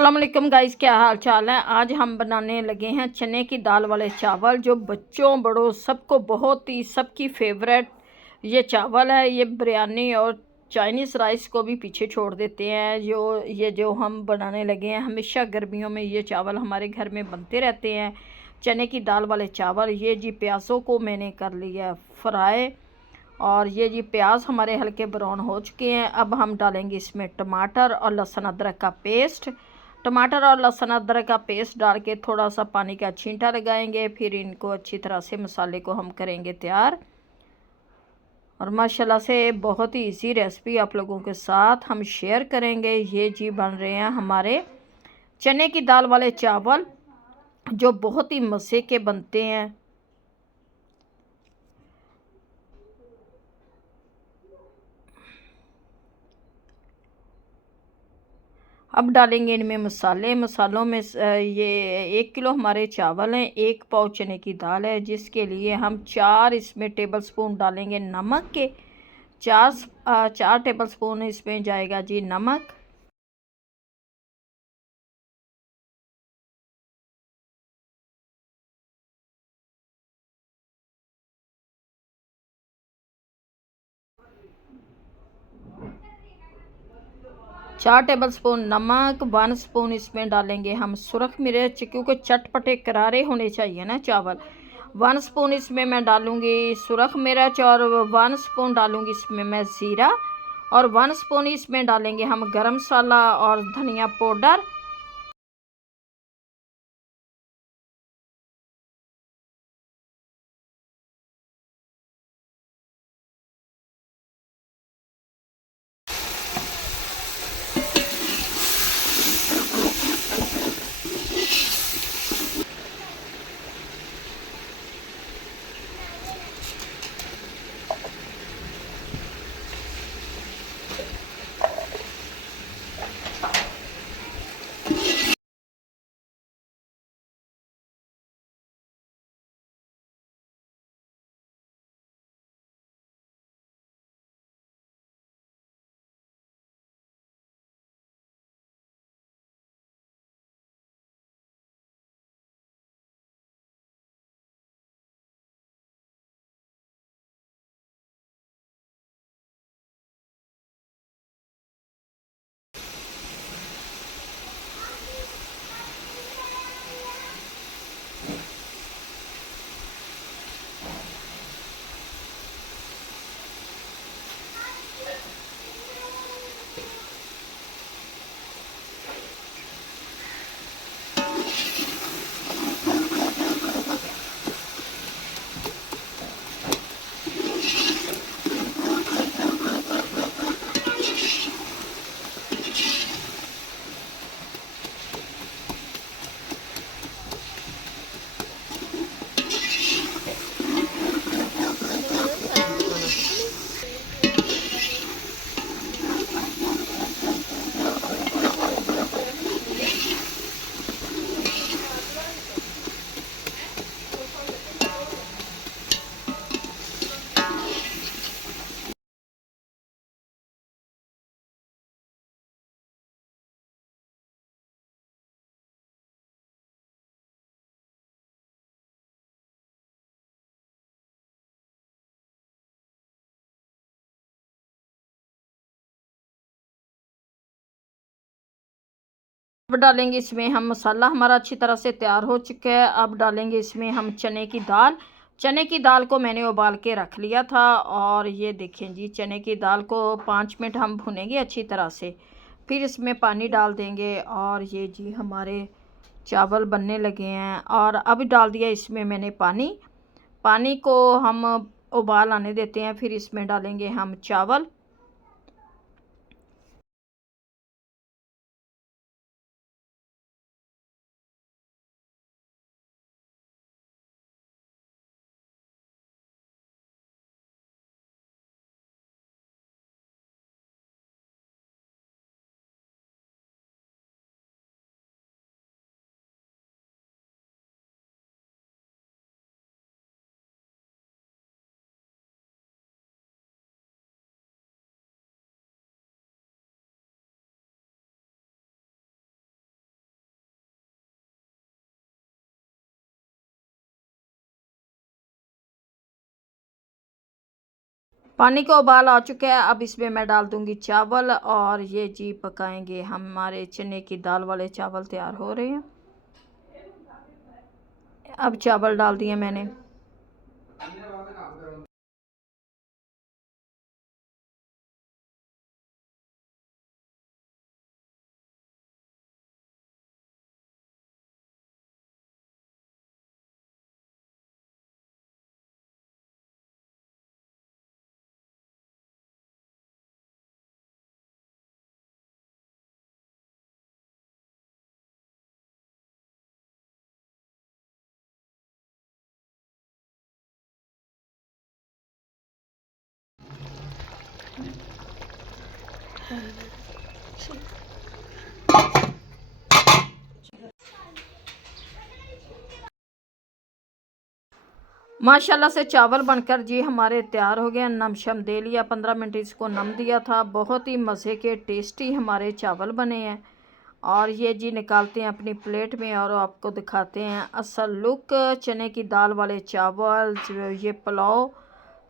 अस्सलाम गाइस, क्या हाल चाल है। आज हम बनाने लगे हैं चने की दाल वाले चावल, जो बच्चों बड़ों सबको बहुत ही सबकी फेवरेट ये चावल है। ये बिरयानी और चाइनीज़ राइस को भी पीछे छोड़ देते हैं। जो हम बनाने लगे हैं, हमेशा गर्मियों में ये चावल हमारे घर में बनते रहते हैं। चने की दाल वाले चावल। ये जी प्याज़ों को मैंने कर लिया फ्राई, और ये जी प्याज हमारे हल्के ब्राउन हो चुके हैं। अब हम डालेंगे इसमें टमाटर और लहसुन अदरक का पेस्ट। टमाटर और लहसुन अदरक का पेस्ट डाल के थोड़ा सा पानी का छींटा लगाएंगे। फिर इनको अच्छी तरह से मसाले को हम करेंगे तैयार। और माशाल्लाह से बहुत ही इजी रेसिपी आप लोगों के साथ हम शेयर करेंगे। ये जी बन रहे हैं हमारे चने की दाल वाले चावल, जो बहुत ही मज़े के बनते हैं। अब डालेंगे इनमें मसाले। मसालों में ये 1 किलो हमारे चावल हैं, 1 पाव चने की दाल है, जिसके लिए हम 4 इसमें टेबलस्पून डालेंगे नमक के। 4 टेबलस्पून इसमें जाएगा जी नमक। 4 टेबलस्पून नमक। 1 स्पून इसमें डालेंगे हम सुरख मिर्च, क्योंकि चटपटे करारे होने चाहिए ना चावल। 1 स्पून इसमें मैं डालूँगी सुरख मिर्च, और 1 स्पून डालूँगी इसमें मैं ज़ीरा, और 1 स्पून इसमें डालेंगे हम गरम मसाला और धनिया पाउडर। अब डालेंगे इसमें हम मसाला। हमारा अच्छी तरह से तैयार हो चुका है। अब डालेंगे इसमें हम चने की दाल। चने की दाल को मैंने उबाल के रख लिया था, और ये देखें जी चने की दाल को 5 मिनट हम भुनेंगे अच्छी तरह से। फिर इसमें पानी डाल देंगे, और ये जी हमारे चावल बनने लगे हैं। और अब डाल दिया इसमें मैंने पानी। पानी को हम उबाल आने देते हैं, फिर इसमें डालेंगे हम चावल। पानी का उबाल आ चुका है। अब इसमें मैं डाल दूंगी चावल और ये जी पकाएंगे। हमारे चने की दाल वाले चावल तैयार हो रहे हैं। अब चावल डाल दिए मैंने। माशाल्लाह से चावल बनकर जी हमारे तैयार हो गए। नम शम दे लिया, 15 मिनट इसको नम दिया था। बहुत ही मज़े के टेस्टी हमारे चावल बने हैं। और ये जी निकालते हैं अपनी प्लेट में और आपको दिखाते हैं असल लुक। चने की दाल वाले चावल, ये पुलाव,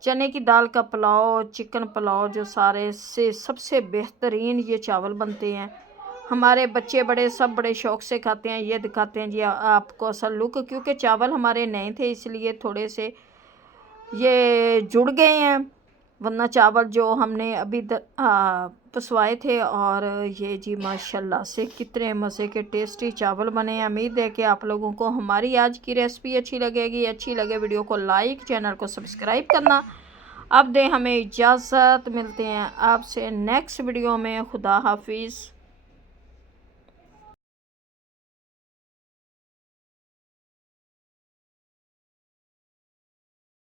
चने की दाल का पुलाव, चिकन पुलाव, जो सारे से सबसे बेहतरीन ये चावल बनते हैं। हमारे बच्चे बड़े सब बड़े शौक़ से खाते हैं। ये दिखाते हैं जी आपको असल लुक, क्योंकि चावल हमारे नए थे इसलिए थोड़े से ये जुड़ गए हैं, वरना चावल जो हमने अभी पसवाए थे। और ये जी माशाल्लाह से कितने मज़े के टेस्टी चावल बने हैं। उम्मीद है कि आप लोगों को हमारी आज की रेसिपी अच्छी लगेगी। अच्छी लगे वीडियो को लाइक, चैनल को सब्सक्राइब करना। अब दें हमें इजाज़त, मिलते हैं आपसे नेक्स्ट वीडियो में। खुदा हाफिज़।